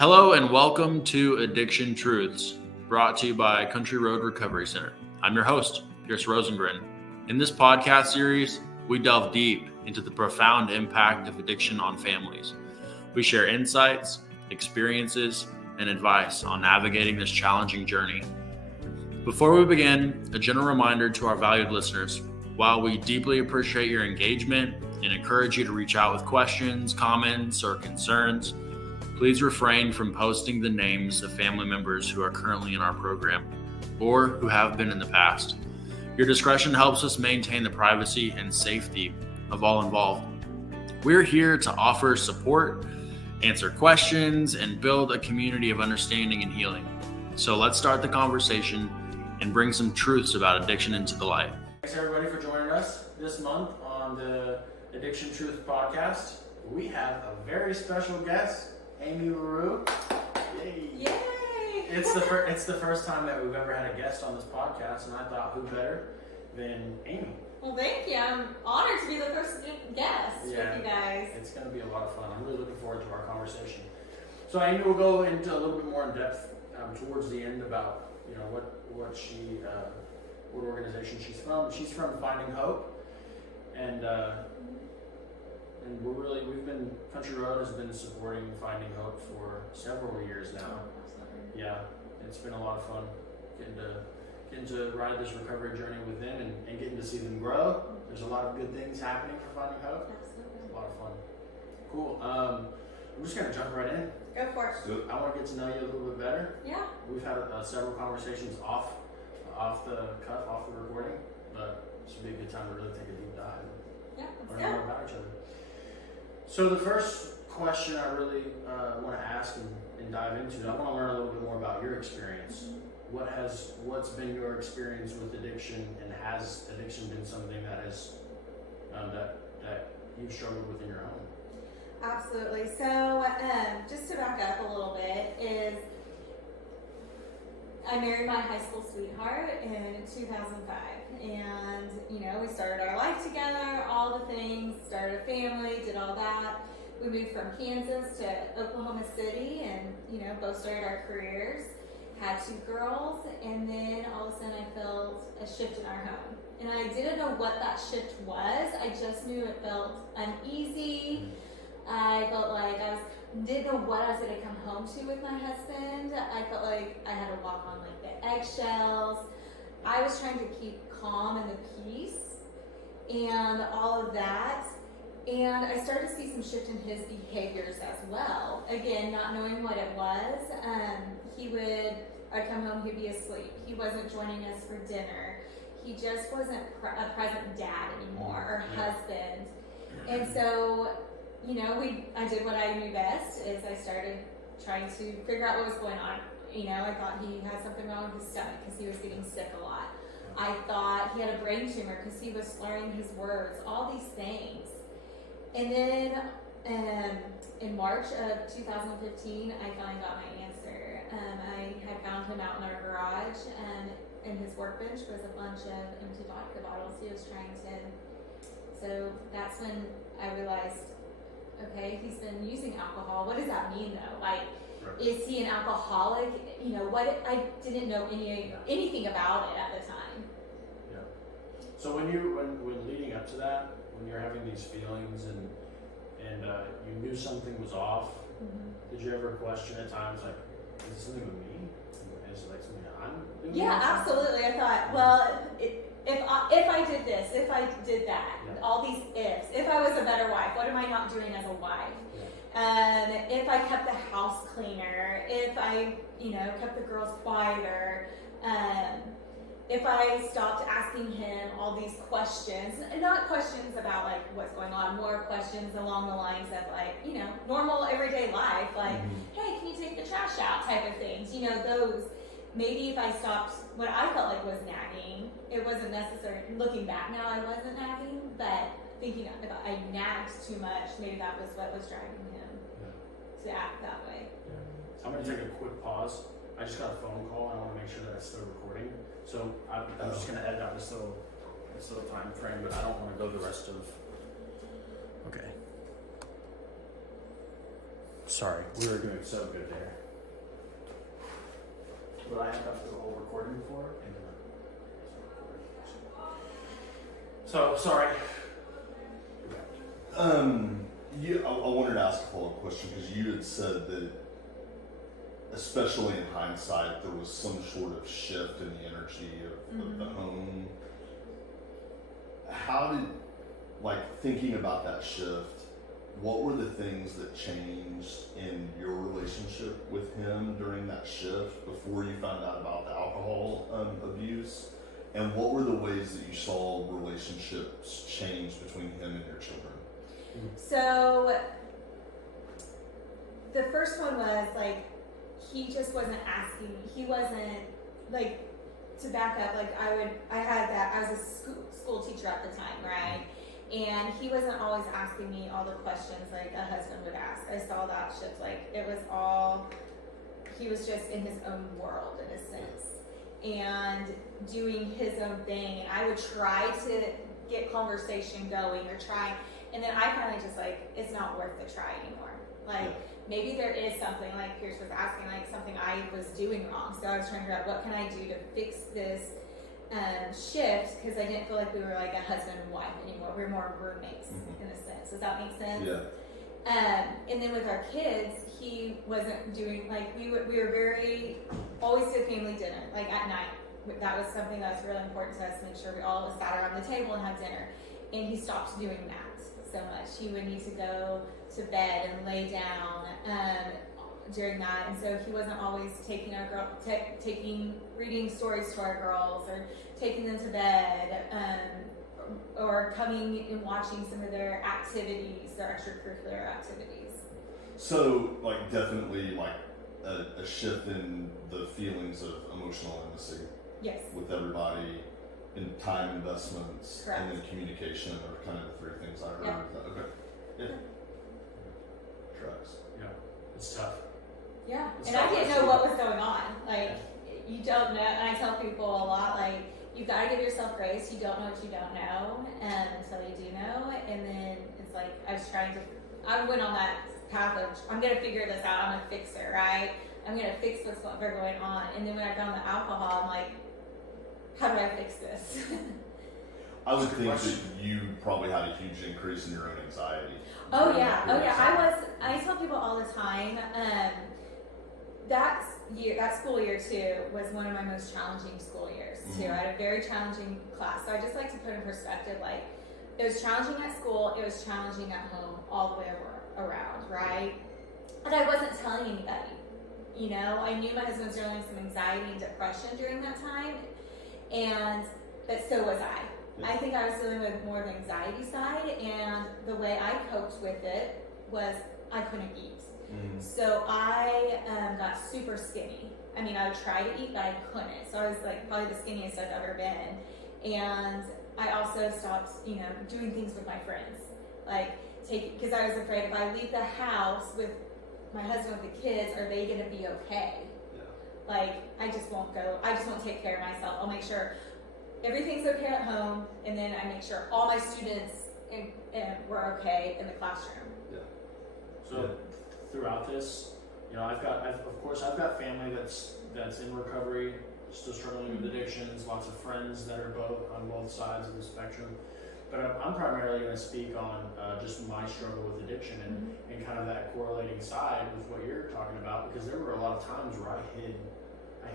Hello and welcome to Addiction Truths, brought to you by Country Road Recovery Center. I'm your host, Pierce Rosengren. In this podcast series, we delve deep into the profound impact of addiction on families. We share insights, experiences, and advice on navigating this challenging journey. Before we begin, a general reminder to our valued listeners. While we deeply appreciate your engagement and encourage you to reach out with questions, comments, or concerns, please refrain from posting the names of family members who are currently in our program or who have been in the past. Your discretion helps us maintain the privacy and safety of all involved. We're here to offer support, answer questions, and build a community of understanding and healing. So let's start the conversation and bring some truths about addiction into the light. Thanks everybody for joining us this month on the Addiction Truth podcast. We have a very special guest, Amy LaRue. Yay! Yay! It's the first time that we've ever had a guest on this podcast, and I thought who better than Amy. Well, thank you. I'm honored to be the first guest with you guys. It's going to be a lot of fun. I'm really looking forward to our conversation. So Amy will go into a little bit more in depth towards the end about what organization she's from. She's from Finding Hope, and Country Road has been supporting Finding Hope for several years now. Yeah, it's been a lot of fun getting to ride this recovery journey with them and getting to see them grow. There's a lot of good things happening for Finding Hope. Absolutely. It's a lot of fun. Cool. I'm just gonna jump right in. Go for it. I want to get to know you a little bit better. Yeah. We've had several conversations off the recording, but this would be a good time to really take a deep dive Yeah, and let's learn go. more about each other. So the first question I really want to ask and dive into, I want to learn a little bit more about your experience. Mm-hmm. What's been your experience with addiction, and has addiction been something that has that you've struggled with in your home? Absolutely. So, just to back up a little bit, is I married my high school sweetheart in 2005, and we started our life together, all the things, started a family, did all that. We moved from Kansas to Oklahoma City, and both started our careers, had 2 girls, and then all of a sudden I felt a shift in our home. And I didn't know what that shift was. I just knew it felt uneasy. I felt like didn't know what I was going to come home to with my husband. I felt like I had to walk on like the eggshells. I was trying to keep calm and the peace and all of that. And I started to see some shift in his behaviors as well. Again, not knowing what it was. I'd come home, he'd be asleep. He wasn't joining us for dinner. He just wasn't a present dad anymore, or husband. And so, I did what I knew best, is I started trying to figure out what was going on. I thought he had something wrong with his stomach because he was getting sick a lot. I thought he had a brain tumor because he was slurring his words, all these things. And then in March of 2015, I finally got my answer. I had found him out in our garage, and in his workbench was a bunch of empty vodka bottles he was trying to. So that's when I realized, okay, he's been using alcohol. What does that mean though? Like, is he an alcoholic? I didn't know anything about it at the time. Yeah. So when leading up to that, when you're having these feelings and you knew something was off, did you ever question at times, like, is it something with me? Is it like something that I'm doing? Yeah, absolutely. I thought, well, if I did this, if I did that, all these ifs, if I was a better wife, what am I not doing as a wife? If I kept the house cleaner, if I, kept the girls quieter, if I stopped asking him all these questions, and not questions about like what's going on, more questions along the lines of like, normal everyday life, like, hey, can you take the trash out type of things, those. Maybe if I stopped what I felt like was nagging, it wasn't necessary. Looking back now, I wasn't nagging, but thinking if I nagged too much, maybe that was what was driving him to act that way. Yeah. I'm going to take a quick pause. I just got a phone call, and I want to make sure that it's still recording. So I'm just going to edit out this little time frame, but I don't want to go the rest of. Okay. Sorry, we were doing so good there. Will I have to do a whole recording for? So sorry. I wanted to ask a follow-up question because you had said that, especially in hindsight, there was some sort of shift in the energy of the home. How did, thinking about that shift, what were the things that changed in your relationship with him during that shift before you found out about the alcohol abuse? And what were the ways that you saw relationships change between him and your children? So the first one was he just wasn't asking me. He wasn't to back up. I was a school teacher at the time, right? And he wasn't always asking me all the questions like a husband would ask. I saw that shift. It was all, he was just in his own world in a sense and doing his own thing. And I would try to get conversation going or try. And then I finally just it's not worth the try anymore. Maybe there is something Pierce was asking, something I was doing wrong. So I was trying to figure out what can I do to fix this shift, because I didn't feel like we were a husband and wife anymore. We were more roommates in a sense. Does that make sense? Yeah. And then with our kids, he wasn't doing we were very always did family dinner at night. That was something that was really important to us. Make sure we all sat around the table and had dinner. And he stopped doing that so much. He would need to go to bed and lay down during that, and so he wasn't always taking reading stories to our girls or taking them to bed or coming and watching some of their activities, their extracurricular activities. So definitely a shift in the feelings of emotional intimacy. Yes. With everybody, in time investments. Correct. And then communication are kind of the three things I heard. Yeah. Okay. Yeah. Tracks. Yeah, it's tough. Yeah, It's and I tough. didn't know what was going on. You don't know, and I tell people a lot, you've got to give yourself grace. You don't know what you don't know until you do know. And then it's I went on that path of, I'm going to figure this out. I'm a fixer, right? I'm going to fix what's going on. And then when I found the alcohol, I'm like, how do I fix this? I would think that you probably had a huge increase in your own anxiety. Oh yeah. I tell people all the time, that school year too was one of my most challenging school years too. I had a very challenging class. So I just like to put in perspective, it was challenging at school, it was challenging at home, all the way around, right? And I wasn't telling anybody. I knew my husband was dealing with some anxiety and depression during that time, but so was I. I think I was dealing with more of the anxiety side, and the way I coped with it was I couldn't eat. So I got super skinny. I mean, I would try to eat, but I couldn't. So I was probably the skinniest I've ever been. And I also stopped, doing things with my friends. Because I was afraid if I leave the house with my husband with the kids, are they going to be okay? Yeah. I just won't go. I just won't take care of myself. I'll make sure everything's okay at home, and then I make sure all my students were okay in the classroom. Yeah. So throughout this, I've got family that's in recovery, still struggling with addictions, lots of friends that are on both sides of the spectrum. But I'm primarily going to speak on just my struggle with addiction and kind of that correlating side with what you're talking about, because there were a lot of times where I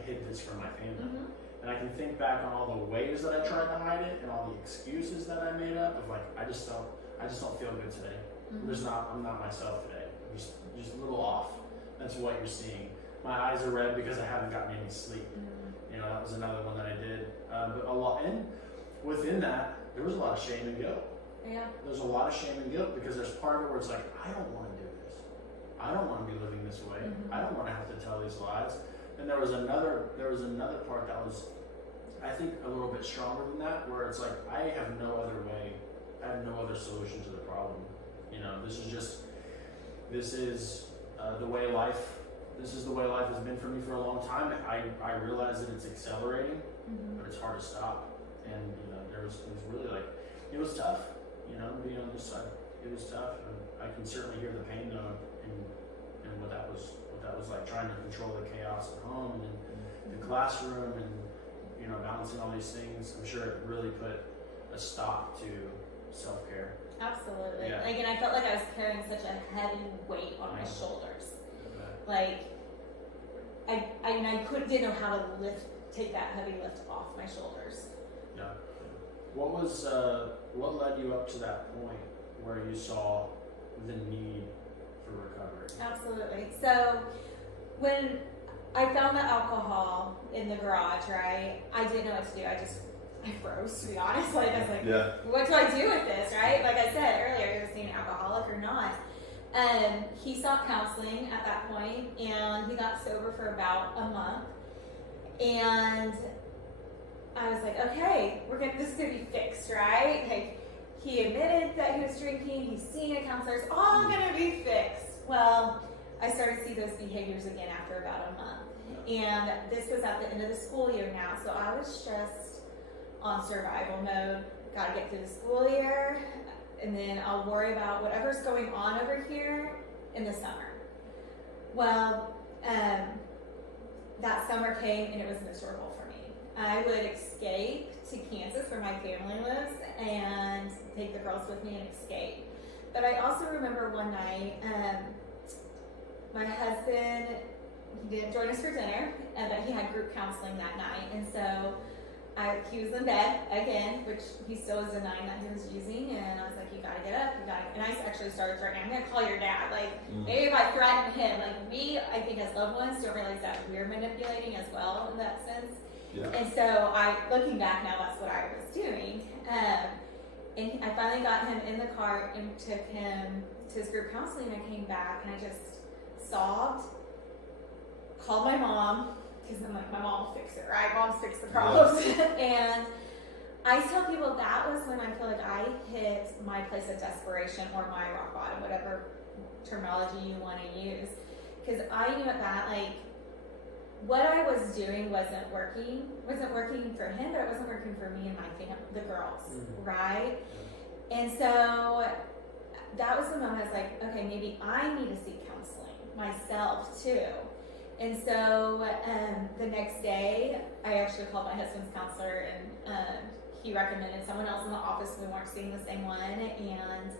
hid this from my family. And I can think back on all the ways that I tried to hide it and all the excuses that I made up of I just don't feel good today. I'm not myself today. I'm just a little off. That's what you're seeing. My eyes are red because I haven't gotten any sleep. That was another one that I did. But a lot, and within that, there was a lot of shame and guilt. Yeah. There's a lot of shame and guilt because there's part of it where it's I don't want to do this. I don't want to be living this way. I don't want to have to tell these lies. And there was another part that was, I think, a little bit stronger than that, where it's I have no other way. I have no other solution to the problem. This is the way life. This is the way life has been for me for a long time. I realize that it's accelerating, but it's hard to stop. And it was really it was tough. Being on this side, it was tough. And I can certainly hear the pain though in what that was like, trying to control the chaos at home and the classroom and, you know, balancing all these things. I'm sure it really put a stop to self-care. Absolutely. Yeah. Like, and I felt like I was carrying such a heavy weight on my Yeah. shoulders. Okay. Like, I didn't know how to take that heavy lift off my shoulders. Yeah. What led you up to that point where you saw the need for recovery? Absolutely. So when I found the alcohol in the garage, right, I didn't know what to do. I froze, to be honest. Like, I was like, Yeah. what do I do with this, right? Like I said earlier, was he an alcoholic or not? He sought counseling at that point, and he got sober for about a month. And I was like, okay, this is gonna be fixed, right? Like, he admitted that he was drinking, he's seeing a counselor, it's all gonna be fixed. Well, I started to see those behaviors again after about a month. And this was at the end of the school year now, so I was just on survival mode. Gotta get through the school year, and then I'll worry about whatever's going on over here in the summer. Well, that summer came and it was miserable for me. I would escape to Kansas where my family lives and take the girls with me and escape. But I also remember one night, my husband, he didn't join us for dinner, but he had group counseling that night. And so he was in bed again, which he still was denying that he was using. And I was like, you gotta get up, and I actually started threatening, I'm gonna call your dad. Like, maybe if I threaten him, like, I think as loved ones don't realize that we're manipulating as well in that sense. Yeah. And so looking back now, that's what I was doing. And I finally got him in the car and took him to his group counseling. I came back and I just sobbed, called my mom, because I'm like, my mom will fix it, right? Moms fix the problems. And I tell people that was when I feel like I hit my place of desperation or my rock bottom, whatever terminology you want to use. Because I knew at that, like, what I was doing wasn't working for him, but it wasn't working for me and my family, the girls, right? And so that was the moment I was like, okay, maybe I need to seek counseling myself too. And so the next day, I actually called my husband's counselor, and he recommended someone else in the office. We weren't seeing the same one, and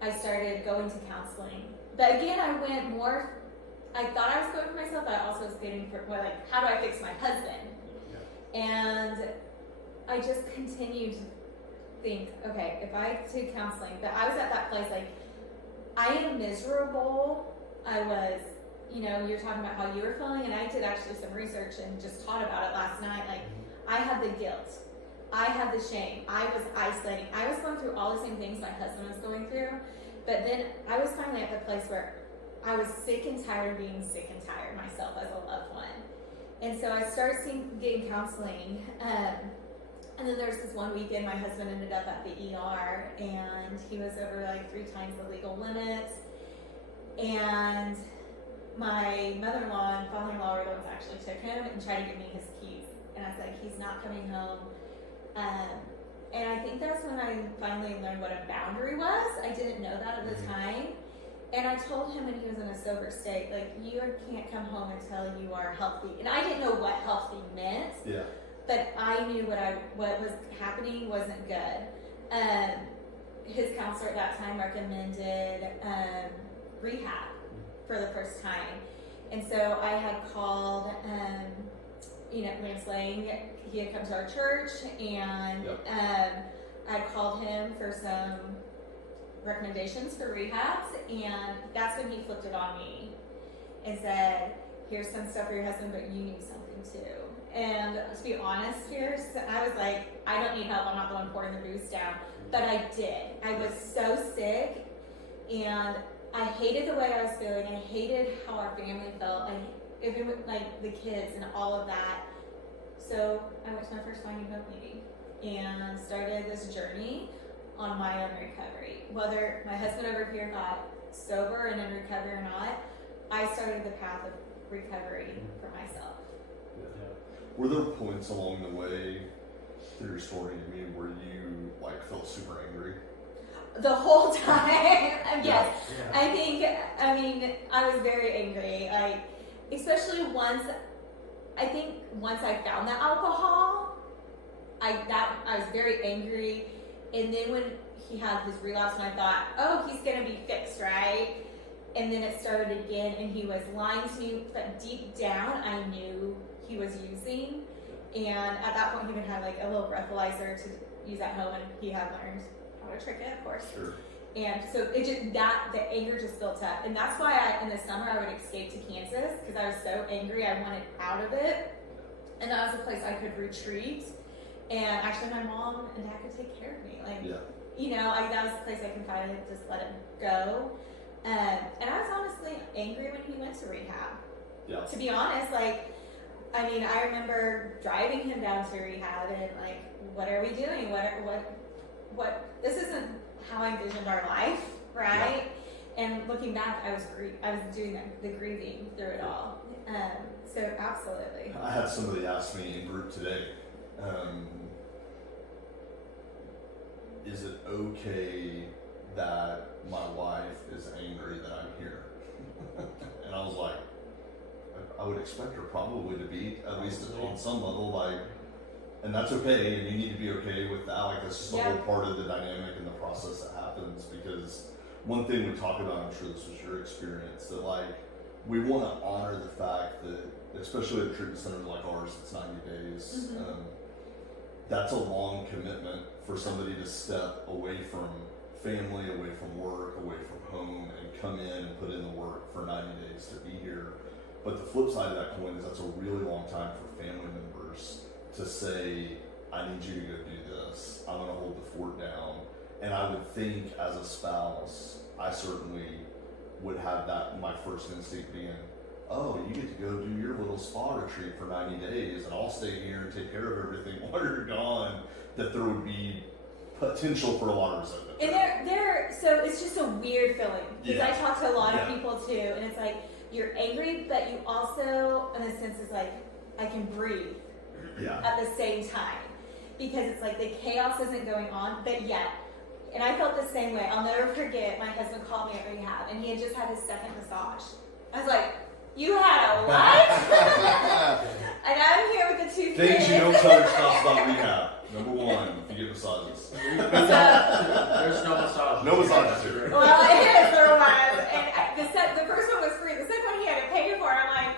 I started going to counseling. But again, I thought I was going for myself, but I also was getting for, like, how do I fix my husband? Yeah. And I just continued to think, okay, if I take counseling, but I was at that place, like, I am miserable. I was, you're talking about how you were feeling, and I did actually some research and just taught about it last night. Like, I had the guilt. I had the shame. I was isolating. I was going through all the same things my husband was going through, but then I was finally at the place where I was sick and tired of being sick and tired myself as a loved one. And so I started getting counseling. And then there's this one weekend, my husband ended up at the ER, and he was over like 3 times the legal limit. And my mother-in-law and father-in-law were the ones that actually took him and tried to give me his keys. And I was like, he's not coming home. And I think that's when I finally learned what a boundary was. I didn't know that at the time. And I told him when he was in a sober state, like, you can't come home until you are healthy. And I didn't know what healthy meant. Yeah. But I knew what was happening wasn't good. His counselor at that time recommended rehab for the first time. And so I had called, Lance Lang. He had come to our church, and I called him for some recommendations for rehabs, and that's when he flipped it on me and said, here's some stuff for your husband, but you need something too. And to be honest here, I was like, I don't need help, I'm not the one pouring the booze down. But I did. I was so sick, and I hated the way I was feeling, and I hated how our family felt, and even with like the kids and all of that. So I went to my first Finding Hope meeting and started this journey on my own recovery. Whether my husband over here got sober and in recovery or not, I started the path of recovery for myself. Yeah. Were there points along the way through your story, where you like felt super angry? the whole time. Yes. Yeah. I mean, I was very angry. Especially once I found that alcohol, I was very angry. And then when he had his relapse, and I thought, oh, he's gonna be fixed, right? And then it started again, and he was lying to me, but deep down, I knew he was using. And at that point, he even had like a little breathalyzer to use at home, and he had learned how to trick it, of course. Sure. And so the anger just built up. And that's why in the summer I would escape to Kansas, because I was so angry, I wanted out of it. And that was a place I could retreat. And actually my mom and dad could take care of me. That was the place I confided, just let him go. And I was honestly angry when he went to rehab. Yeah. To be honest, I remember driving him down to rehab and what are we doing? What, this isn't how I envisioned our life, right? Yeah. And looking back, I was doing the grieving through it all. So absolutely. I had somebody ask me in group today, is it okay that my wife is angry that I'm here? And I was like, I would expect her probably to be, at least on some level, and that's okay, and you need to be okay with that. That's just a whole part of the dynamic and the process that happens. Because one thing we talk about, I'm sure this was your experience, that we want to honor the fact that, especially at a treatment center like ours, it's 90 days. Mm-hmm. That's a long commitment for somebody to step away from family, away from work, away from home, and come in and put in the work for 90 days to be here. But the flip side of that coin is that's a really long time for family members to say, I need you to go do this. I'm going to hold the fort down. And I would think as a spouse, I certainly would have that, my first instinct being, oh, you get to go do your little spa retreat for 90 days and I'll stay here and take care of everything while you're gone, that there would be potential for a lot of resentment. And so it's just a weird feeling. Because I talk to a lot of Yeah. people too, and it's you're angry, but you also, in a sense, is I can breathe at the same time. Because it's the chaos isn't going on, but yet, and I felt the same way. I'll never forget, my husband called me at rehab, and he had just had his second massage. I was like, you had a what? And I'm here with the two kids. Things you don't tell your spouse about rehab. Number one, you get massages. There's no massage. No massages here. Well, there was. And the first one was free. The second one he had to pay for. I'm like,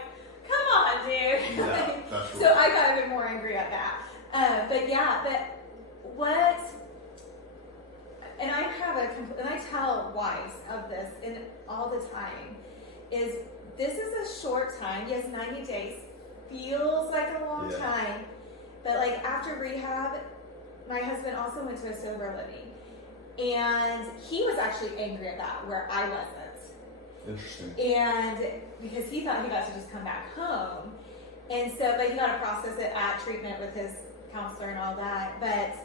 come on, dude. Yeah, that's So I got a bit more angry at that. And I tell wives of this all the time, is this is a short time. Yes, 90 days feels like a long time. But after rehab, my husband also went to a sober living. And he was actually angry at that, where I wasn't. Interesting. And because he thought he got to just come back home. And so, but he got to process it at treatment with his counselor and all that. But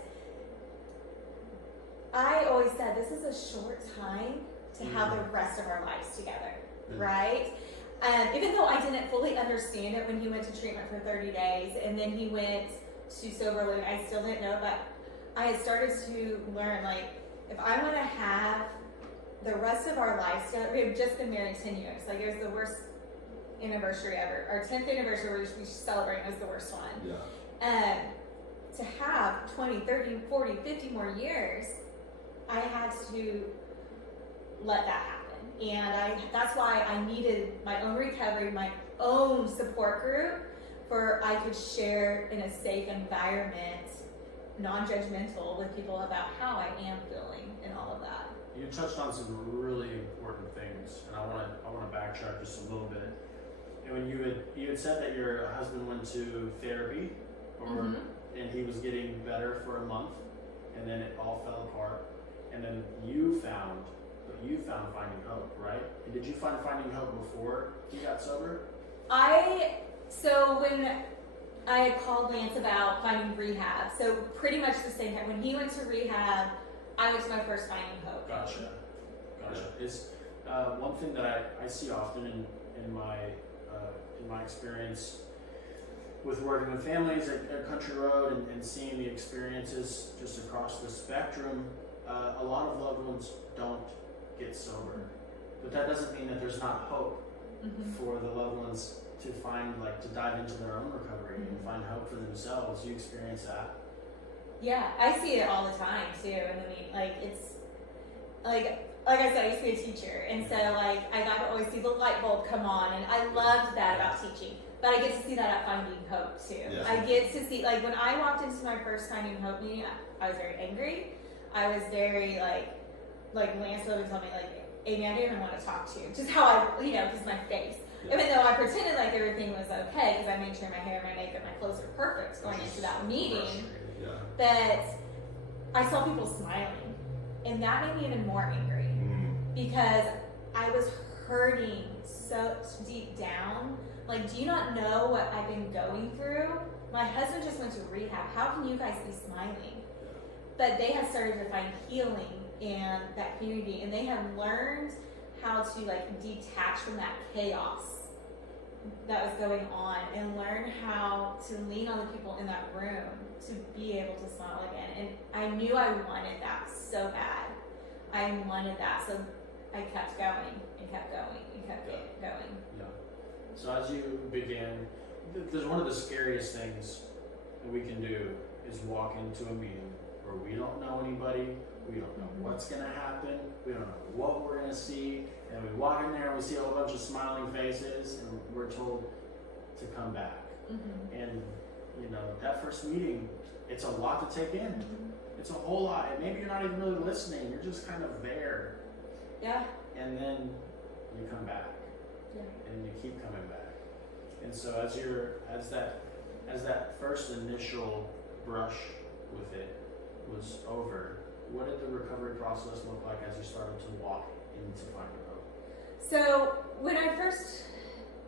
I always said, this is a short time to have the rest of our lives together, right? Even though I didn't fully understand it when he went to treatment for 30 days and then he went to sober living, I still didn't know, but I had started to learn, if I want to have the rest of our lives together, we have just been married 10 years. It was the worst anniversary ever. Our 10th anniversary, which we celebrated, was the worst one. Yeah. To have 20, 30, 40, 50 more years, I had to let that happen. And that's why I needed my own recovery, my own support group, where I could share in a safe environment, non-judgmental, with people about how I am feeling and all of that. You touched on some really important things, and I want to backtrack just a little bit. And when you had said that your husband went to therapy, and he was getting better for a month, and then it all fell apart, and then you found finding hope, right? And did you find finding hope before you got sober? So when I had called Lance about finding rehab, so pretty much the same time. When he went to rehab, I went to my first finding hope. Gotcha. It's one thing that I see often in my experience with working with families at Country Road and seeing the experiences just across the spectrum a lot of loved ones don't get sober, but that doesn't mean that there's not hope for the loved ones to find, like, to dive into their own recovery and find hope for themselves. You experience that? Yeah, I see it all the time too. And I mean, like, it's like I said, I used to be a teacher, and so like I got to always see the light bulb come on, and I loved that about teaching. But I get to see that at Finding Hope too. Yeah. I get to see, like, when I walked into my first Finding Hope meeting, I was very angry. I was very like Lance would tell me, like, Amy, I didn't even want to talk to you. Just how I, because my face. Yeah. Even though I pretended like everything was okay, because I made sure my hair, my makeup, my clothes were perfect going into that meeting. Yeah. But I saw people smiling, and that made me even more angry because I was hurting so deep down. Like, do you not know what I've been going through? My husband just went to rehab. How can you guys be smiling? But they have started to find healing in that community, and they have learned how to, like, detach from that chaos that was going on and learn how to lean on the people in that room to be able to smile again. And I knew I wanted that so bad. I wanted that, so I kept going and kept going and kept going. Yeah. So as you begin, there's one of the scariest things that we can do is walk into a meeting where we don't know anybody, we don't know what's going to happen, we don't know what we're going to see, and we walk in there and we see a whole bunch of smiling faces, and we're told to come back. And that first meeting, it's a lot to take in. It's a whole lot, and maybe you're not even really listening, you're just kind of there. Yeah. And then you come back. Yeah. And you keep coming back. And so as that first initial brush with it was over, what did the recovery process look like as you started to walk into Finding Hope? So when I first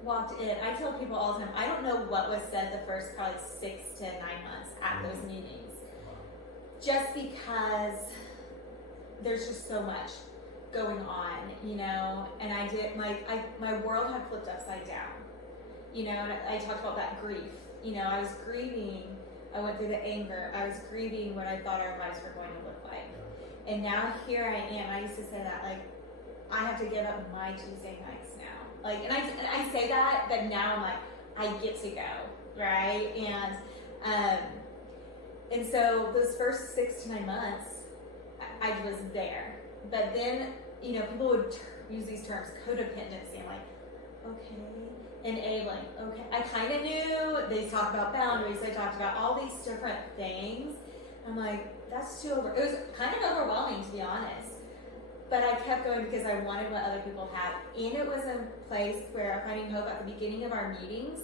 walked in, I tell people all the time, I don't know what was said the first probably 6 to 9 months at those meetings. Just because there's just so much going on, and I did, my world had flipped upside down, and I talked about that grief. I was grieving, I went through the anger, I was grieving what I thought our lives were going to look like. And now here I am. I used to say that, like, I have to give up my Tuesday nights now. Like, and I say that, but now I'm like, I get to go, right? And so those first 6 to 9 months, I was there. But then, people would use these terms, codependency. I'm like, okay. Enabling, okay. I kind of knew. They talked about boundaries. They talked about all these different things. I'm like, that's too it was kind of overwhelming, to be honest. But I kept going because I wanted what other people had. And it was a place where Finding Hope, at the beginning of our meetings,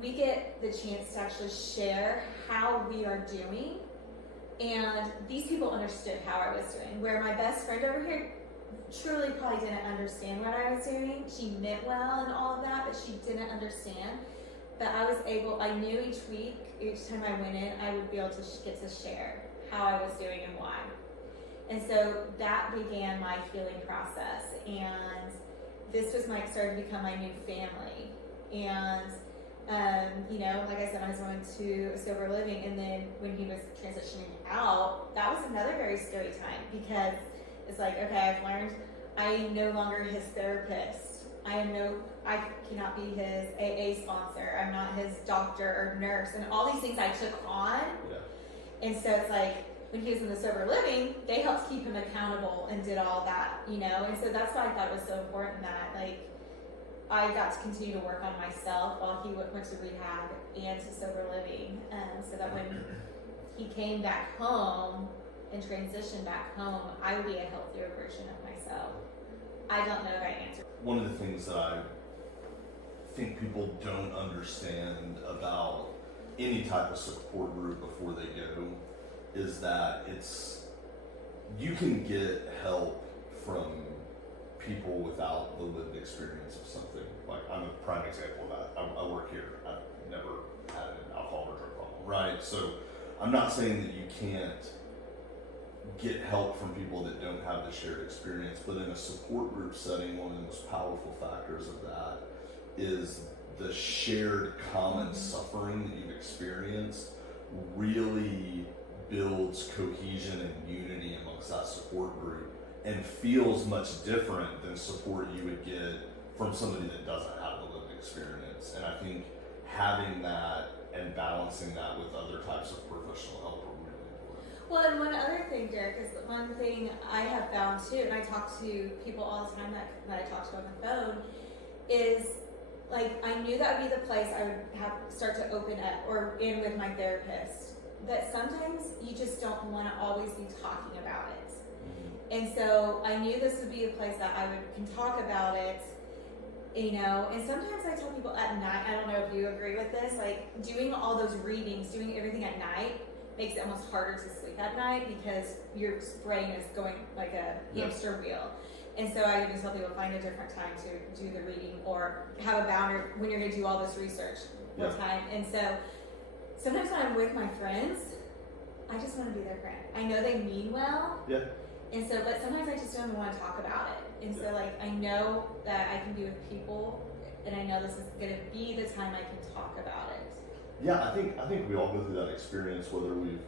we get the chance to actually share how we are doing. And these people understood how I was doing. Where my best friend over here truly probably didn't understand what I was doing. She meant well and all of that, but she didn't understand. But I knew each week, each time I went in, I would be able to get to share how I was doing and why. And so that began my healing process. And this was started to become my new family. And like I said, I was going to sober living, and then when he was transitioning out, that was another very scary time, because it's like, okay, I've learned I am no longer his therapist. I cannot be his AA sponsor. I'm not his doctor or nurse, and all these things I took on. Yeah. And so it's like, when he was in the sober living, they helped keep him accountable and did all that, and so that's why I thought it was so important that, like, I got to continue to work on myself while he went to rehab and to sober living, so that when he came back home and transitioned back home, I would be a healthier version of myself. I don't know if I answered. One of the things that I think people don't understand about any type of support group before they go is that you can get help from people without the lived experience of something. Like, I'm a prime example of that. I work here. I've never had an alcohol or drug problem, right? So I'm not saying that you can't get help from people that don't have the shared experience, but in a support group setting, one of the most powerful factors of that is the shared common suffering that you've experienced really builds cohesion and unity amongst that support group and feels much different than support you would get from somebody that doesn't have the lived experience. And I think having that and balancing that with other types of professional help are really important. Well, and one other thing, Derek, is one thing I have found too, and I talk to people all the time that I talk to on the phone, is like I knew that would be the place I would have start to open up or in with my therapist. That sometimes you just don't want to always be talking about it. And so I knew this would be a place that can talk about it, you know, and sometimes I tell people at night, I don't know if you agree with this, like doing all those readings, doing everything at night makes it almost harder to sleep at night because your brain is going like a hamster wheel. And so I even tell people find a different time to do the reading or have a boundary when you're going to do all this research what time. And so sometimes when I'm with my friends, I just want to be their friend. I know they mean well. Yeah. And so, but sometimes I just don't even want to talk about it. And so, like, I know that I can be with people, and I know this is going to be the time I can talk about it. Yeah, I think we all go through that experience, whether we've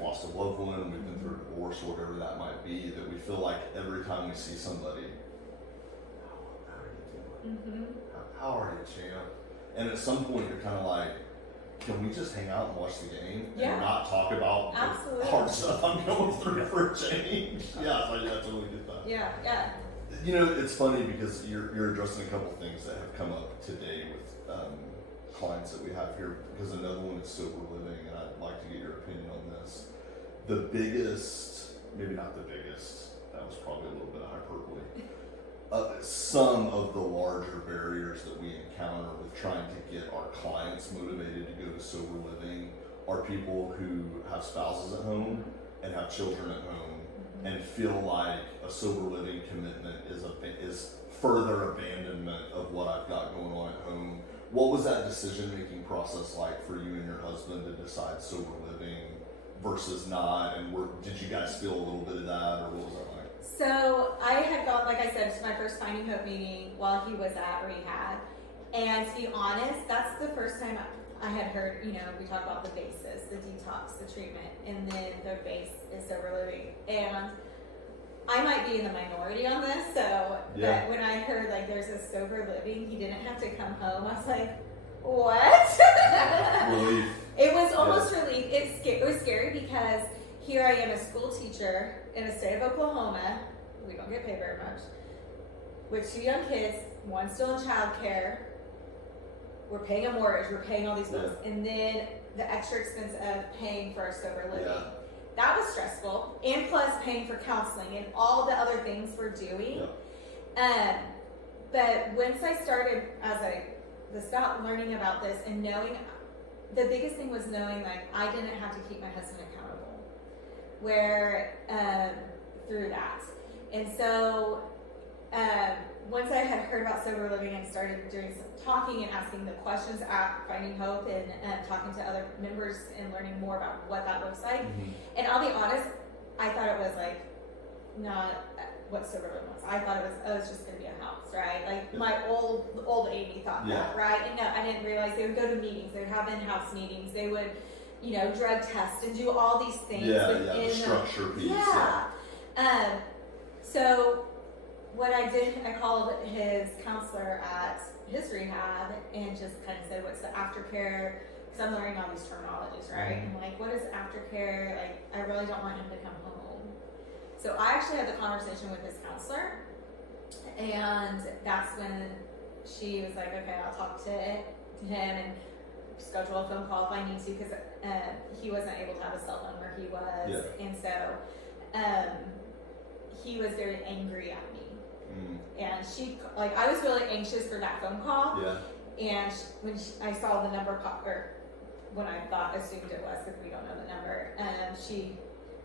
lost a loved one, we've been through a divorce, whatever that might be, that we feel like every time we see somebody, how are you doing? How are you, champ? And at some point, you're kind of like, can we just hang out and watch the game and not talk about the hard stuff I'm going through for a change? Yeah, I totally get that. Yeah, yeah. You know, it's funny because you're addressing a couple things that have come up today with clients that we have here, because another one is sober living, and I'd like to get your opinion on this. The biggest, maybe not the biggest, that was probably a little bit of hyperbole, some of the larger barriers that we encounter with trying to get our clients motivated to go to sober living are people who have spouses at home and have children at home and feel like a sober living commitment is further abandonment of what I've got going on at home. What was that decision-making process like for you and your husband to decide sober living versus not? And did you guys feel a little bit of that, or what was that like? So I had gone, like I said, to my first Finding Hope meeting while he was at rehab. And to be honest, that's the first time I had heard, you know, we talk about the basis, the detox, the treatment, and then the base is sober living. And I might be in the minority on this, so but when I heard like there's a sober living, he didn't have to come home, I was like, what? Relief. It was almost relief. It was scary because here I am, a school teacher in the state of Oklahoma. We don't get paid very much. With 2 young kids, one still in childcare. We're paying a mortgage. We're paying all these bills, and then the extra expense of paying for our sober living. Yeah. That was stressful, and plus paying for counseling and all the other things we're doing. Yeah. But once I started about learning about this and knowing, the biggest thing was knowing like I didn't have to keep my husband accountable. Through that, and so once I had heard about sober living and started doing some talking and asking the questions at Finding Hope and talking to other members and learning more about what that looks like. And I'll be honest, I thought it was like not what sober living was. I thought it was just going to be a house, right? Like my old Amy thought that, right? And no, I didn't realize they would go to meetings. They would have in-house meetings. They would, you know, drug test and do all these things. The structure piece. So what I did, I called his counselor at his rehab and just kind of said, what's the aftercare? Because I'm learning all these terminologies, right? I'm like, what is aftercare? Like, I really don't want him to come home. So I actually had the conversation with his counselor, and that's when she was like, okay, I'll talk to him and schedule a phone call if I need to, because he wasn't able to have a cell phone where he was. And so he was very angry at me. And I was really anxious for that phone call. And when I saw the number pop, or when I assumed it was, because we don't know the number, she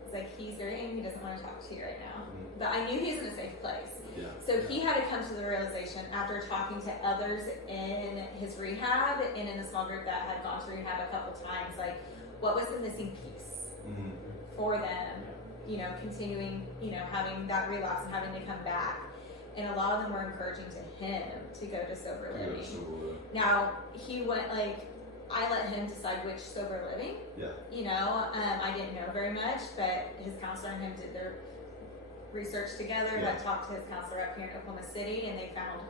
was like, he's very angry, he doesn't want to talk to you right now. But I knew he's in a safe place. So he had to come to the realization after talking to others in his rehab and in the small group that had gone to rehab a couple times, like, what was the missing piece for them, you know, continuing, you know, having that relapse and having to come back. And a lot of them were encouraging to him to go to sober living. Now, he went, like, I let him decide which sober living. Yeah. You know, I didn't know very much, but his counselor and him did their research together. Yeah. I talked to his counselor up here in Oklahoma City, and they found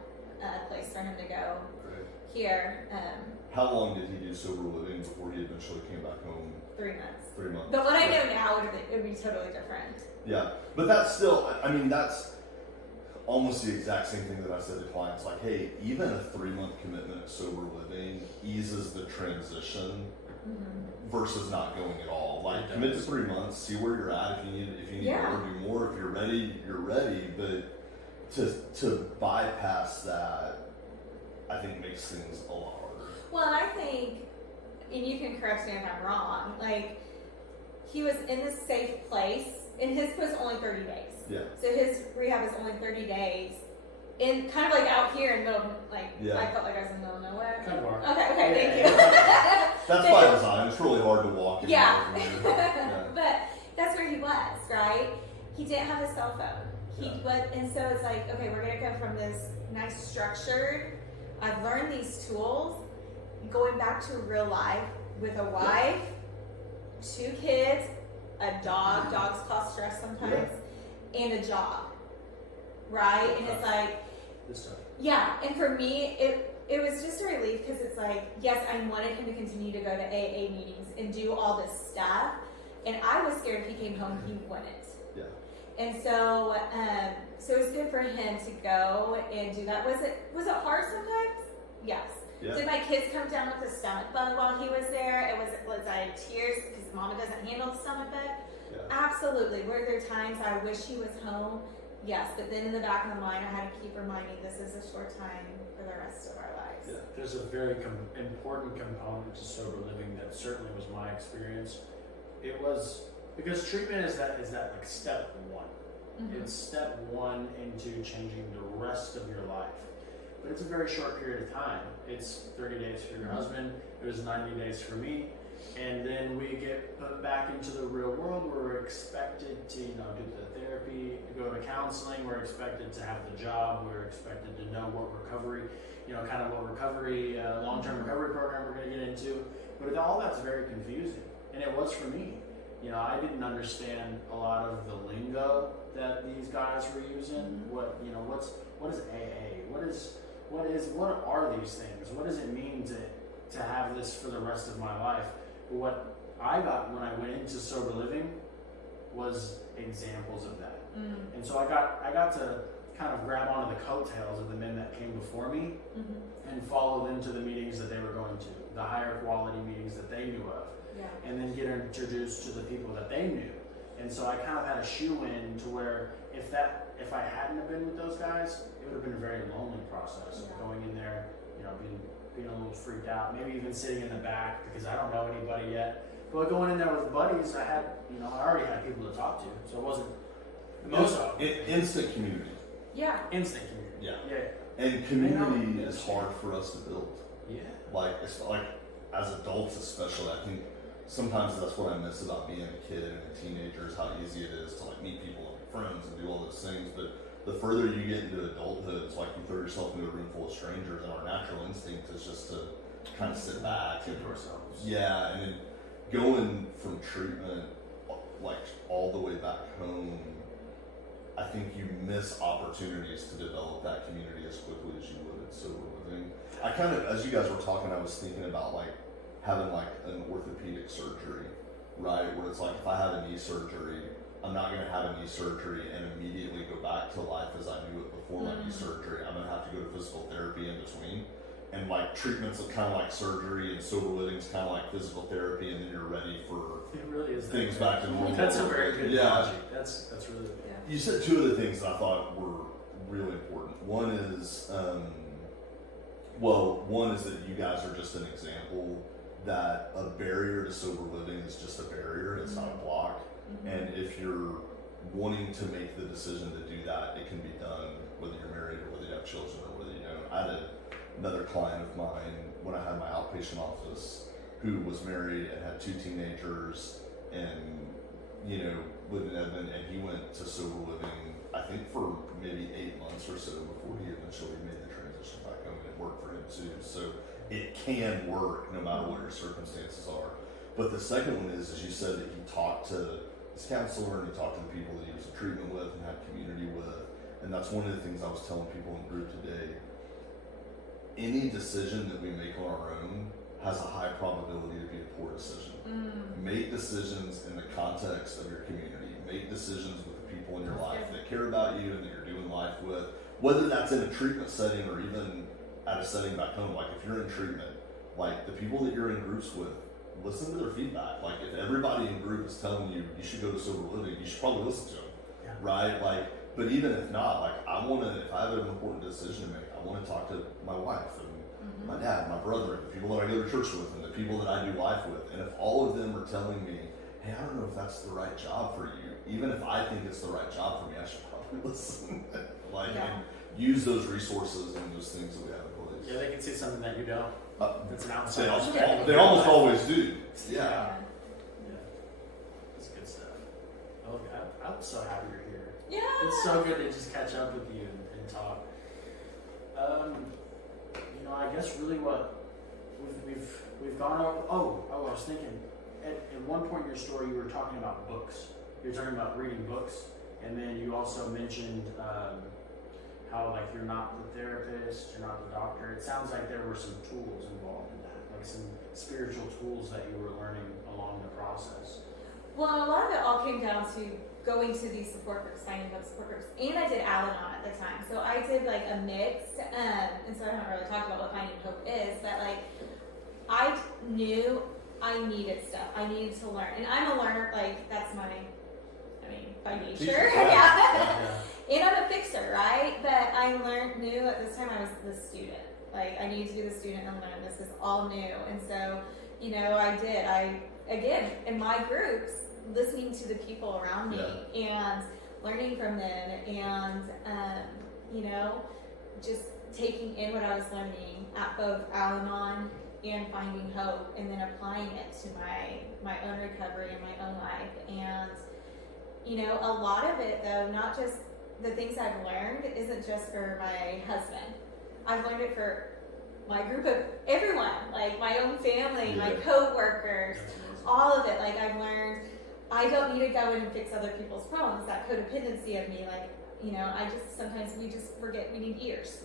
a place for him to go Great. here. How long did he do sober living before he eventually came back home? 3 months. 3 months. But what I know now it would be totally different. Yeah, but that's still, I mean, that's almost the exact same thing that I said to clients. Like, hey, even a 3-month commitment to sober living eases the transition versus not going at all. Like, commit to 3 months, see where you're at. If you need Yeah. more, do more. If you're ready, you're ready. But to bypass that, I think makes things a lot harder. Well, and I think, and you can correct me if I'm wrong, like, he was in this safe place, and his was only 30 days. Yeah. So his rehab is only 30 days. In kind of like out here in the middle of, like, Yeah. I felt like I was in the middle of nowhere. Kind of are. Okay, thank you. That's by design. It's really hard to walk in. Yeah. Yeah. But that's where he was, right? He didn't have a cell phone. And so it's like, okay, we're gonna go from this nice structured, I've learned these tools, going back to real life with a wife, 2 kids, a dog, dogs cause stress sometimes, and a job, right? And it's like, This stuff. yeah, and for me, it was just a relief because it's like, yes, I wanted him to continue to go to AA meetings and do all this stuff, and I was scared if he came home he wouldn't. Yeah. And so, so it was good for him to go and do that. Was it hard sometimes? Yes. Yeah. Did my kids come down with a stomach bug while he was there? Was I in tears because Mama doesn't handle the stomach bug? Yeah. Absolutely. Were there times I wish he was home? Yes. But then in the back of my mind, I had to keep reminding this is a short time for the rest of our lives. Yeah. There's a very important component to sober living that certainly was my experience. It was because treatment is that like step one. Mhm. It's step one into changing the rest of your life. But it's a very short period of time. It's 30 days for your husband. It was 90 days for me. And then we get put back into the real world where we're expected to, do the therapy, go to counseling. We're expected to have the job. We're expected to know what recovery, long-term recovery program we're going to get into. But all that's very confusing. And it was for me. I didn't understand a lot of the lingo that these guys were using. What is AA? What are these things? What does it mean to have this for the rest of my life? But what I got when I went into sober living was examples of that. And so I got to kind of grab onto the coattails of the men that came before me and follow them to the meetings that they were going to, the higher quality meetings that they knew of. Yeah. And then get introduced to the people that they knew. And so I kind of had a shoe in to where if I hadn't have been with those guys, it would have been a very lonely process. Yeah. Going in there, being a little freaked out, maybe even sitting in the back because I don't know anybody yet. But going in there with buddies, I already had people to talk to, so it wasn't most of it. Instant community. Yeah. Instant community. Yeah. And community is hard for us to build. Yeah. Like, it's like as adults especially, I think sometimes that's what I miss about being a kid and a teenager is how easy it is to like meet people and make friends and do all those things. But the further you get into adulthood, it's like you throw yourself into a room full of strangers, and our natural instinct is just to kind of sit back and ourselves. Yeah, and then going from treatment like all the way back home, I think you miss opportunities to develop that community as quickly as you would at sober living. I kind of, as you guys were talking, I was thinking about like having like an orthopedic surgery, right? Where it's like if I have a knee surgery, I'm not going to have a knee surgery and immediately go back to life as I knew it before my knee surgery. I'm going to have to go to physical therapy in between. And like treatment's kind of like surgery, and sober living's kind of like physical therapy, and then you're ready for It really is things back to normal. That's a very good Yeah. analogy. That's really good. Yeah. You said 2 of the things that I thought were really important. One is, one is that you guys are just an example that a barrier to sober living is just a barrier. It's not a block. And if you're wanting to make the decision to do that, it can be done whether you're married or whether you have children or whether you don't. I had another client of mine when I had my outpatient office who was married and had 2 teenagers and lived in Edmond, and he went to sober living I think for maybe 8 months or so before he eventually made the transition back home, and it worked for him too. So it can work no matter what your circumstances are. But the second one is, as you said, that he talked to his counselor and he talked to the people that he was in treatment with and had community with. And that's one of the things I was telling people in group today. Any decision that we make on our own has a high probability to be a poor decision. Make decisions in the context of your community. Make decisions with the people in your life that care about you and that you're doing life with. Whether that's in a treatment setting or even at a setting back home. Like if you're in treatment, like the people that you're in groups with, listen to their feedback. Like if everybody in group is telling you you should go to sober living, you should probably listen to them, right? Like, but even if not, like if I have an important decision to make, I want to talk to my wife and my dad, my brother, the people that I go to church with, and the people that I do life with. And if all of them are telling me, hey, I don't know if that's the right job for you, even if I think it's the right job for me, I should probably listen. And use those resources and those things that we have in place. Yeah, they can see something that you don't. That's an outside. They almost always do. Yeah. That's good stuff. Oh, I'm so happy you're here. Yeah. It's so good to just catch up with you and talk. I guess really what we've gone over. Oh, I was thinking. At one point in your story, you were talking about books. You were talking about reading books, and then you also mentioned how like you're not the therapist, you're not the doctor. It sounds like there were some tools involved in that, like some spiritual tools that you were learning along the process. Well, a lot of it all came down to going to these support groups, finding those support groups, and I did Al-Anon at the time. So I did like a mix, and so I haven't really talked about what Finding Hope is, but like I knew I needed stuff. I needed to learn, and I'm a learner. Like that's by nature, yeah. And I'm a fixer, right? But I knew at this time I was the student. Like I needed to be the student and learn. This is all new, and so again in my groups, listening to the people around me and learning from them, and just taking in what I was learning at both Al-Anon and Finding Hope, and then applying it to my own recovery and my own life. And a lot of it though, not just the things I've learned, isn't just for my husband. I've learned it for my group of everyone, like my own family, my co-workers, all of it. Like I've learned I don't need to go in and fix other people's problems. That codependency of me, sometimes we just forget we need ears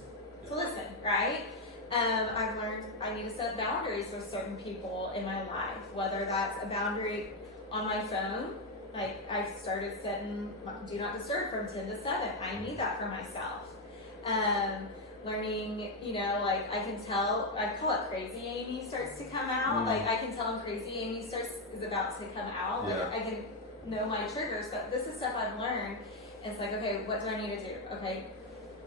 to listen, right? I've learned I need to set boundaries with certain people in my life, whether that's a boundary on my phone. Like I've started setting do not disturb from 10 to 7. I need that for myself. Learning, I can tell, I call it crazy Amy starts to come out. Like I can tell when crazy Amy is about to come out. Like I can know my triggers, but this is stuff I've learned. And it's like, okay, what do I need to do? Okay,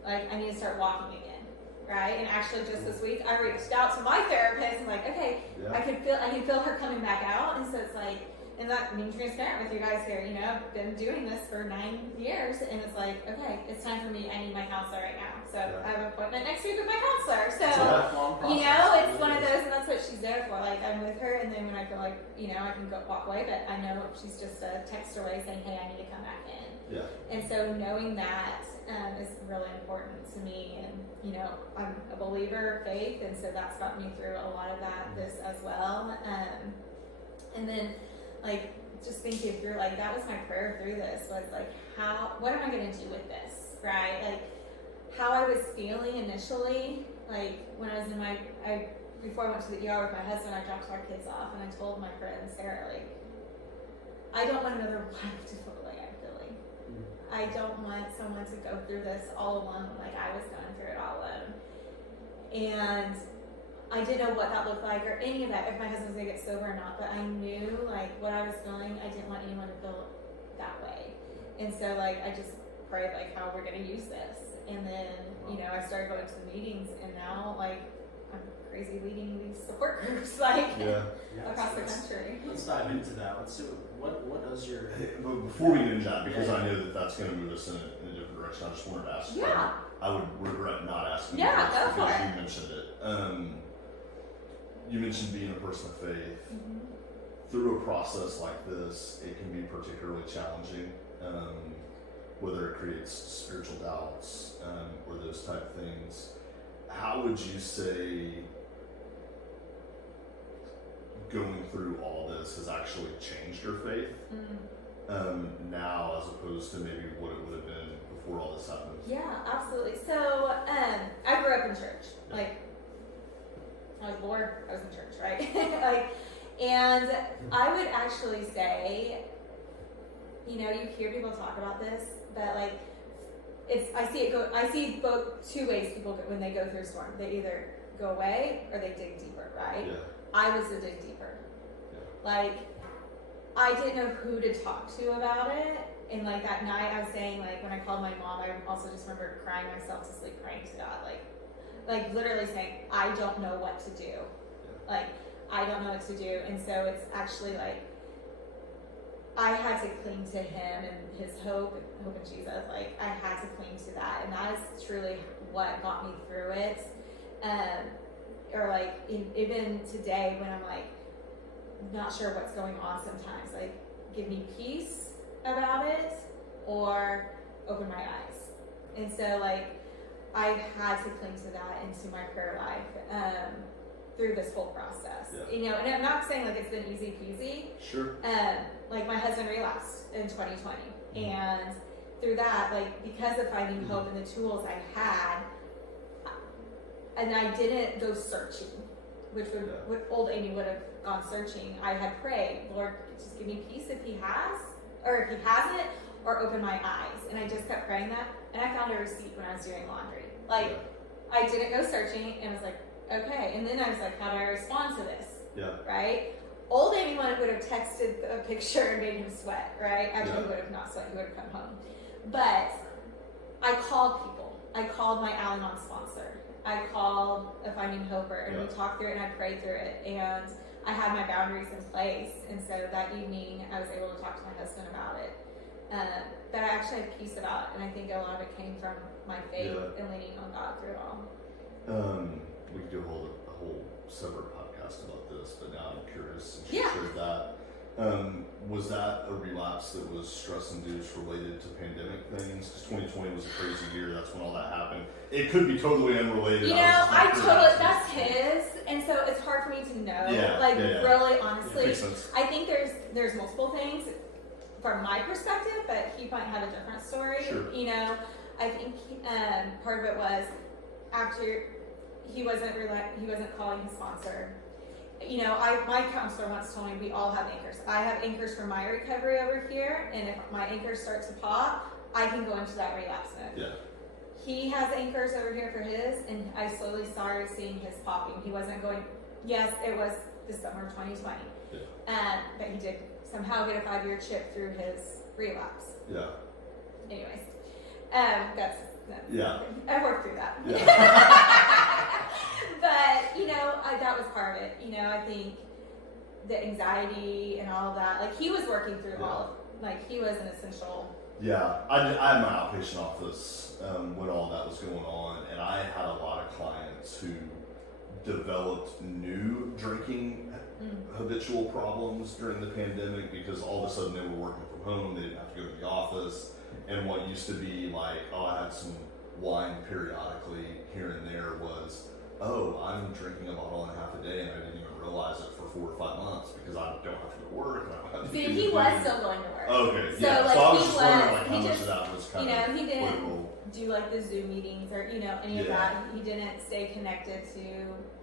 like I need to start walking again, right? And actually just this week I reached out to my therapist and like, okay, I can feel her coming back out. And so it's like, and that being transparent with you guys here, I've been doing this for 9 years, and it's like, okay, it's time for me. I need my counselor right now. So I have an appointment next week with my counselor. So, it's one of those, and that's what she's there for. Like, I'm with her, and then when I feel like, I can go walk away, but I know she's just a text away saying, hey, I need to come back in. Yeah. And so knowing that is really important to me, and, I'm a believer of faith, and so that's got me through a lot of this as well. And then, just thinking through, that was my prayer through this, was what am I going to do with this, right? How I was feeling initially, when I was before I went to the ER with my husband, I dropped our kids off, and I told my friend Sarah, I don't want another wife to feel the way I'm feeling. I don't want someone to go through this all alone, like I was going through it all alone. And I didn't know what that looked like or any of that, if my husband was going to get sober or not, but I knew what I was feeling. I didn't want anyone to feel that way. And so I just prayed how we're going to use this. And then, I started going to the meetings, and now I'm crazy leading these support groups across the country. Let's dive into that. Let's see what does your... But before we get into that, because I know that that's going to move us in a different direction, I just wanted to ask you. I would regret not asking you this because you mentioned it. You mentioned being a person of faith. Through a process like this, it can be particularly challenging, whether it creates spiritual doubts or those type of things. How would you say going through all this has actually changed your faith now as opposed to maybe what it would have been before all this happened? Yeah, absolutely. So I grew up in church. Like, I was born, I was in church, right? Like, and I would actually say, you know, you hear people talk about this, but like, I see both two ways people go when they go through a storm. They either go away or they dig deeper, right? Yeah. I was a dig deeper. Yeah. Like, I didn't know who to talk to about it. And like that night I was saying, like, when I called my mom, I also just remember crying myself to sleep, praying to God, like literally saying, I don't know what to do. Like, I don't know what to do. And so it's actually like, I had to cling to him and his hope in Jesus. Like, I had to cling to that. And that is truly what got me through it. Or like, even today when I'm like, not sure what's going on sometimes, like, give me peace about it or open my eyes. And so like, I had to cling to that into my prayer life through this whole process. Yeah. You know, and I'm not saying like it's been easy peasy. Sure. Like, my husband relapsed in 2020, and through that, like, because of finding hope and the tools I had, and I didn't go searching, which what old Amy would have gone searching. I had prayed, Lord, just give me peace if he has, or if he hasn't, or open my eyes. And I just kept praying that, and I found a receipt when I was doing laundry. Like, I didn't go searching, and was like, okay. And then I was like, how do I respond to this? Yeah. Right? Old Amy would have texted a picture and made him sweat, right? Actually, he would have not sweat. He would have come home. But I called people. I called my Al-Anon sponsor. I called a Finding Hoper, and we talked through it, and I prayed through it. And I had my boundaries in place. And so that evening, I was able to talk to my husband about it. But I actually had peace about it. And I think a lot of it came from my faith and leaning on God through it all. We could do a whole separate podcast about this, but now I'm curious since Yeah. you shared that. Was that a relapse that was stress-induced related to pandemic things? Because 2020 was a crazy year. That's when all that happened. It could be totally unrelated. You know, that's his, and so it's hard for me to know. Really, honestly, Makes sense. I think there's multiple things from my perspective, but he might have a different story. Sure. You know, I think part of it was after he wasn't calling his sponsor. You know, my counselor once told me we all have anchors. I have anchors for my recovery over here, and if my anchors start to pop, I can go into that relapse mode. Yeah. He has anchors over here for his, and I slowly started seeing his popping. He wasn't going, yes, it was the summer of 2020. Yeah. But he did somehow get a 5-year chip through his relapse. Yeah. Anyways, that's Yeah. I worked through that. Yeah. But, you know, that was part of it. You know, I think the anxiety and all of that, like, he was working through all of it. Like, he was an essential. Yeah, I had my outpatient office when all that was going on, and I had a lot of clients who developed new drinking habitual problems during the pandemic because all of a sudden they were working from home, they didn't have to go to the office, and what used to be like, oh, I had some wine periodically here and there was, oh, I'm drinking a bottle and a half a day and I didn't even realize it for 4 or 5 months because I don't have to go to work. And I don't have to See, he was still going to work. Okay, So, yeah. like, So I was he just wondering was- how he much just- of that was kind You know, of he didn't political. do like the Zoom meetings or, you know, any of Yeah. that. He didn't stay connected to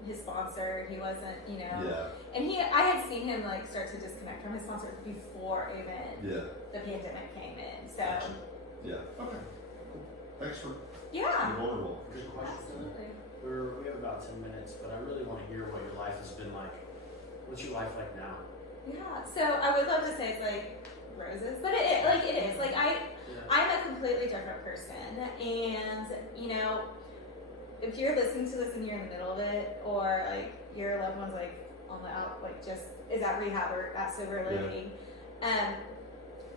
his sponsor. He wasn't, you know. Yeah, And I had seen him like start to disconnect from his sponsor before even yeah, the pandemic came in. So, Gotcha. yeah. Okay, cool. Thanks for yeah, being vulnerable. Good question. absolutely. We have about 10 minutes, but I really want to hear what your life has been like. What's your life like now? Yeah, so I would love to say it's like roses, but it is. Like, I'm a completely different person, and, you know, if you're listening to this and you're in the middle of it, or like your loved one's like on the out, like just is at rehab or at sober living,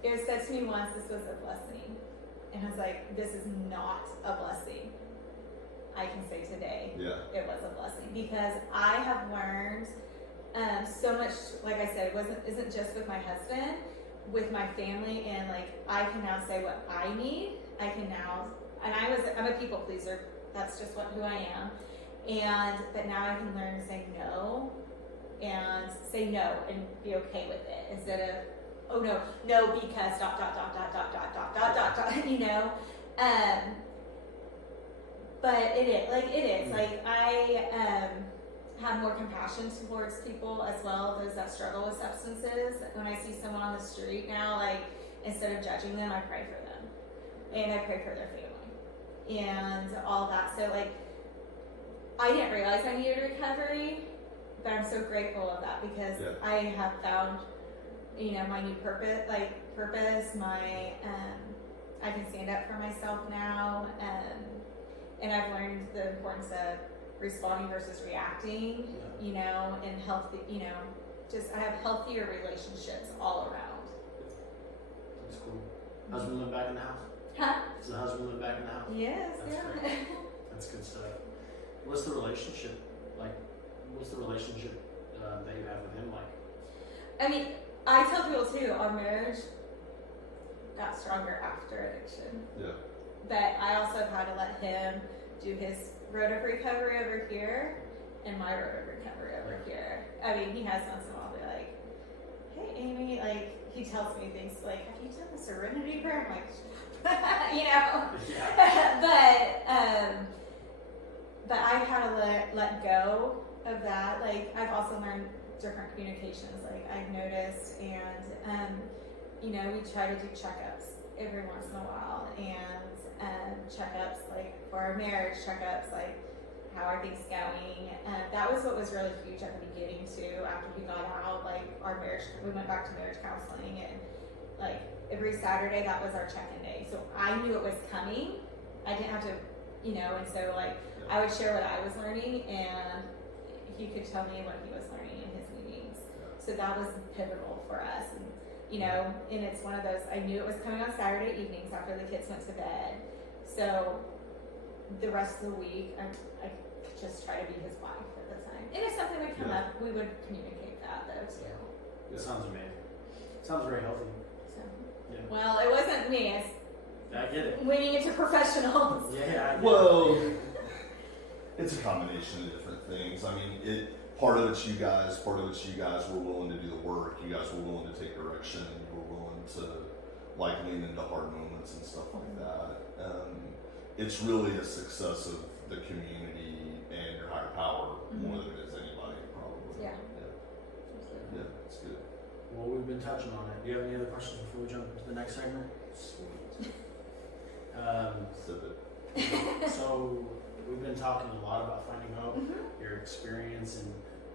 it was said to me once, this was a blessing, and I was like, this is not a blessing. I can say today, it was a blessing because I have learned so much. Like I said, isn't just with my husband, with my family, and like I can now say what I need. I can now, and I'm a people pleaser. That's just who I am. But now I can learn to say no and say no and be okay with it instead of, oh no, because dot, you know? But it is, like I have more compassion towards people as well, those that struggle with substances. When I see someone on the street now, like instead of judging them, I pray for them. And I pray for their family and all that. So like, I didn't realize I needed recovery, but I'm so grateful of that because I have found, you know, my new purpose, my, I can stand up for myself now, and I've learned the importance of responding versus reacting, you know, and healthy, you know, just I have healthier relationships all around. That's cool. Husband live back in the house? Huh? Does the husband live back in the house? Yes, That's great. That's good stuff. What's the relationship like? What's the relationship that you have with him like? I mean, I tell people too, our marriage got stronger after addiction. Yeah. But I also have had to let him do his road of recovery over here and my road of recovery over here. I mean, he has once in a while be like, hey Amy, like he tells me things like, have you done the serenity prayer? I'm like, you know. But I've had to let go of that. Like I've also learned different communications, like I've noticed, and you know, we try to do checkups every once in a while, and checkups like for our marriage, checkups like how are things going. That was what was really huge at the beginning too. After he got out, like our marriage, we went back to marriage counseling, and like every Saturday that was our check-in day. So I knew it was coming. I didn't have to, you know, and so like I would share what I was learning, and he could tell me what he was learning in his meetings. So that was pivotal for us. And, you know, and it's one of those, I knew it was coming on Saturday evenings after the kids went to bed. So the rest of the week, I could just try to be his wife at the time. And if something would come up, we would communicate that though too. It sounds amazing. Sounds very healthy. So, Yeah. well, it wasn't me. It's I get it. winning into professionals. Yeah. Well, it's a combination of different things. I mean, part of it's you guys were willing to do the work. You guys were willing to take direction, and you were willing to like lean into hard moments and stuff like that. It's really a success of the community and your higher power more than it is anybody, probably. Yeah. Yeah, it's good. Well, we've been touching on it. Do you have any other questions before we jump into the next segment? Sweet. Sip it. So we've been talking a lot about finding hope, your experience and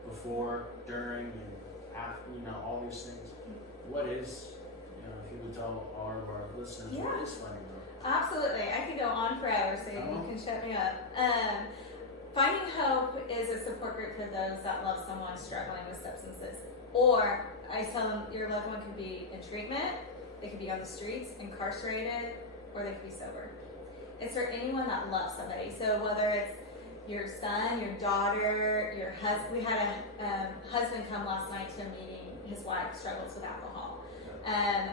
before, during, and after, you know, all these things. What is, you know, if you would tell all of our listeners, what is finding hope? Absolutely. I could go on forever, so you can shut me up. Finding Hope is a support group for those that love someone struggling with substances. Or I tell them your loved one could be in treatment, they could be on the streets, incarcerated, or they could be sober. It's for anyone that loves somebody. So whether it's your son, your daughter, your husband. We had a husband come last night to a meeting. His wife struggles with alcohol.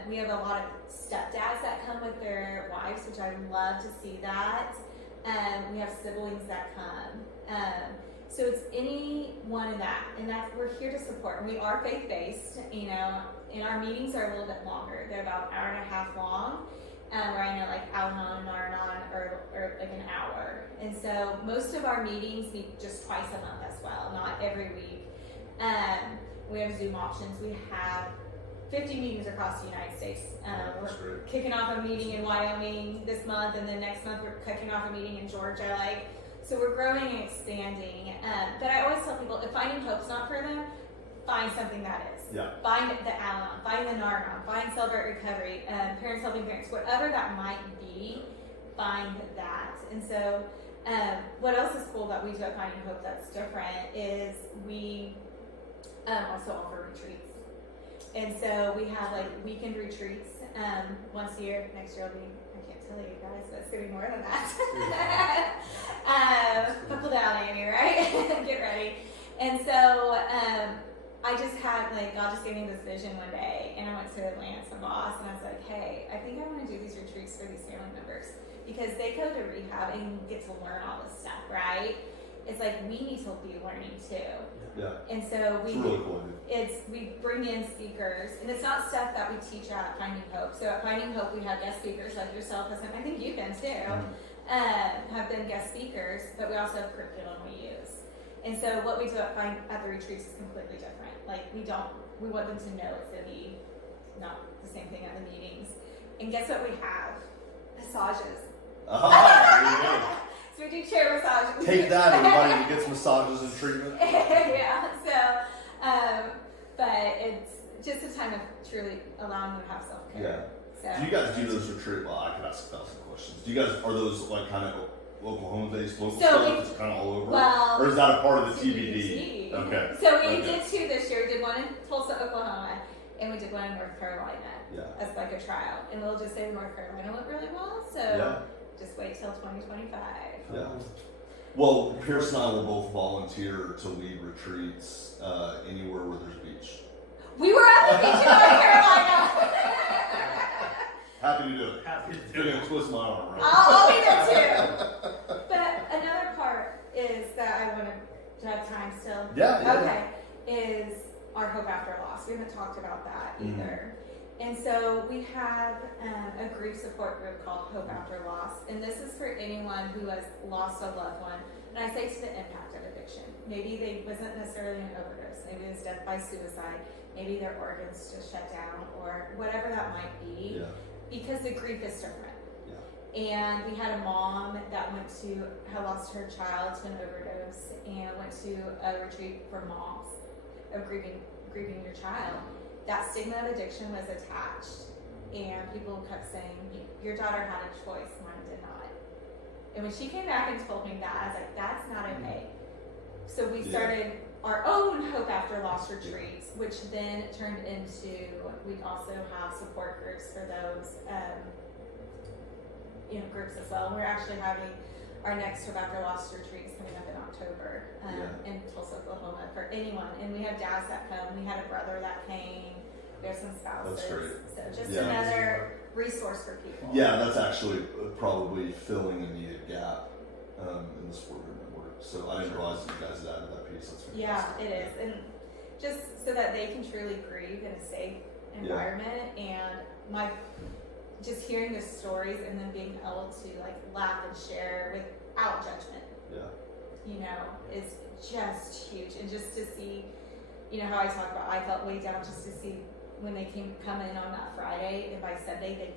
We have a lot of stepdads that come with their wives, which I love to see that. We have siblings that come. So it's anyone in that, and we're here to support. And we are faith-based, you know, and our meetings are a little bit longer. They're about an hour and a half long, where I know like Al-Anon and Ar-Anon or like an hour. And so most of our meetings meet just twice a month as well, not every week. We have Zoom options. We have 50 meetings across the United States. We're kicking off a meeting in Wyoming this month, and then next month we're kicking off a meeting in Georgia. So we're growing and expanding. But I always tell people, if finding hope's not for them, find something that is. Yeah. Find the Al-Anon, find the Nar-Anon, find Celebrate Recovery, Parents Helping Parents, whatever that might be, find that. And so what else is cool that we do at Finding Hope that's different is we also offer retreats. And so we have like weekend retreats once a year. Next year will be, I can't tell you guys, but it's going to be more than that. Buckle down, Amy, right? Get ready. And so I just had, like, God just gave me this vision one day, and I went to Lance and Boss, and I was like, hey, I think I want to do these retreats for these family members, because they go to rehab and get to learn all this stuff, right? it's like we need to be learning too. Yeah. And so It's really cool. we bring in speakers, and it's not stuff that we teach at Finding Hope. So at Finding Hope, we have guest speakers like yourself, and I think you can too, have been guest speakers, but we also have curriculum we use. And so what we do at the retreats is completely different. Like we want them to know it's going to be not the same thing at the meetings. And guess what we have? Massages. So we do chair massages. Take that, everybody who gets massages and treatment. Yeah. So, but it's just a time of truly allowing them to have self-care. Yeah. So. Do you guys do those retreats? Well, I could ask 1,000 questions. Do you guys, are those like kind of Oklahoma-based, local stuff? It's kind of all over? Well, or is that a part of the TBD? Okay. So we did 2 this year. We did one in Tulsa, Oklahoma, and we did one in North Carolina. Yeah. As like a trial. And we'll just say North Carolina went really well, so just wait till 2025. Yeah. Well, Pierce and I will both volunteer to lead retreats anywhere where there's a beach. We were at the beach in North Carolina. Happy to do it. Happy to You're going to twist my arm, right? I'll be there too. But another part is that I want to have time still. Yeah. Okay. Is our Hope After Loss. We haven't talked about that either. And so we have a grief support group called Hope After Loss. And this is for anyone who has lost a loved one. And I say to the impact of addiction. Maybe they wasn't necessarily an overdose. Maybe it was death by suicide. Maybe their organs just shut down or whatever that might be. Yeah. Because the grief is different. Yeah. And we had a mom that had lost her child to an overdose and went to a retreat for moms of grieving your child. That stigma of addiction was attached, and people kept saying, your daughter had a choice, mine did not. And when she came back and told me that, I was like, that's not okay. So we started our own Hope After Loss retreats, which then turned into, we also have support groups for those groups as well. We're actually having our next Hope After Loss retreat is coming up in October in Tulsa, Oklahoma for anyone. And we have dads that come. We had a brother that came. We have some spouses. That's great. So just another resource for people. Yeah, that's actually probably filling a needed gap in the support group network. So I didn't realize that you guys had added that piece. That's fantastic. Yeah, it is. And just so that they can truly grieve in a safe environment. And just hearing the stories and then being able to like laugh and share without judgment, is just huge. And just to see, how I talk about, I felt way down just to see when they come in on that Friday, and by Sunday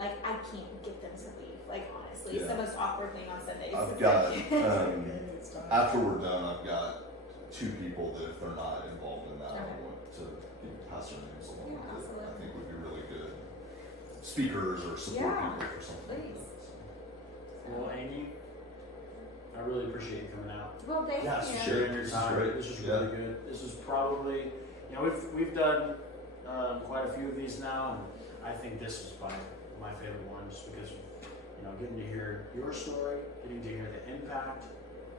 I can't get them to leave. Like honestly, it's the most awkward thing on Sundays. I've got after we're done, I've got 2 people that if they're not involved in that, I want to pass their names along. That I think would be really good speakers or support people for something. Please. Well, Amy, I really appreciate you coming out. Well, thank you. Sharing your time. This is really good. This is probably, we've done quite a few of these now, and I think this is probably my favorite one, just because getting to hear your story, getting to hear the impact.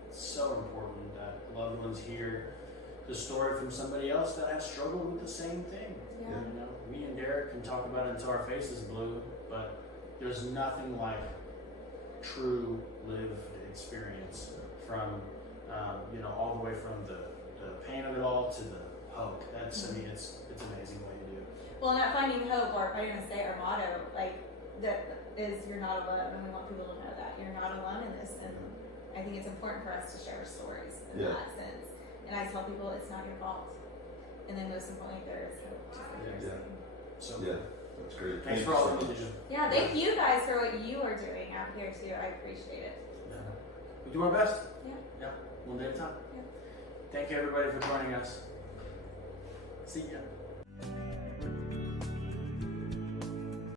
It's so important that loved ones hear the story from somebody else that has struggled with the same thing. Yeah. Me and Derek can talk about it until our face is blue, but there's nothing like true lived experience from all the way from the pain of it all to the hope. That's I mean it's an amazing way to do it. Well, not Finding Hope, or I'm gonna say our motto, that is, you're not alone, and we want people to know that you're not alone in this. And I think it's important for us to share stories in that sense. And I tell people it's not your fault. And then most importantly, there is hope. So that's great. Thanks for all that you do. Yeah, thank you guys for what you are doing out here too. I appreciate it. We do our best. Yeah. One day at a time. Yeah. Thank you everybody for joining us. See ya.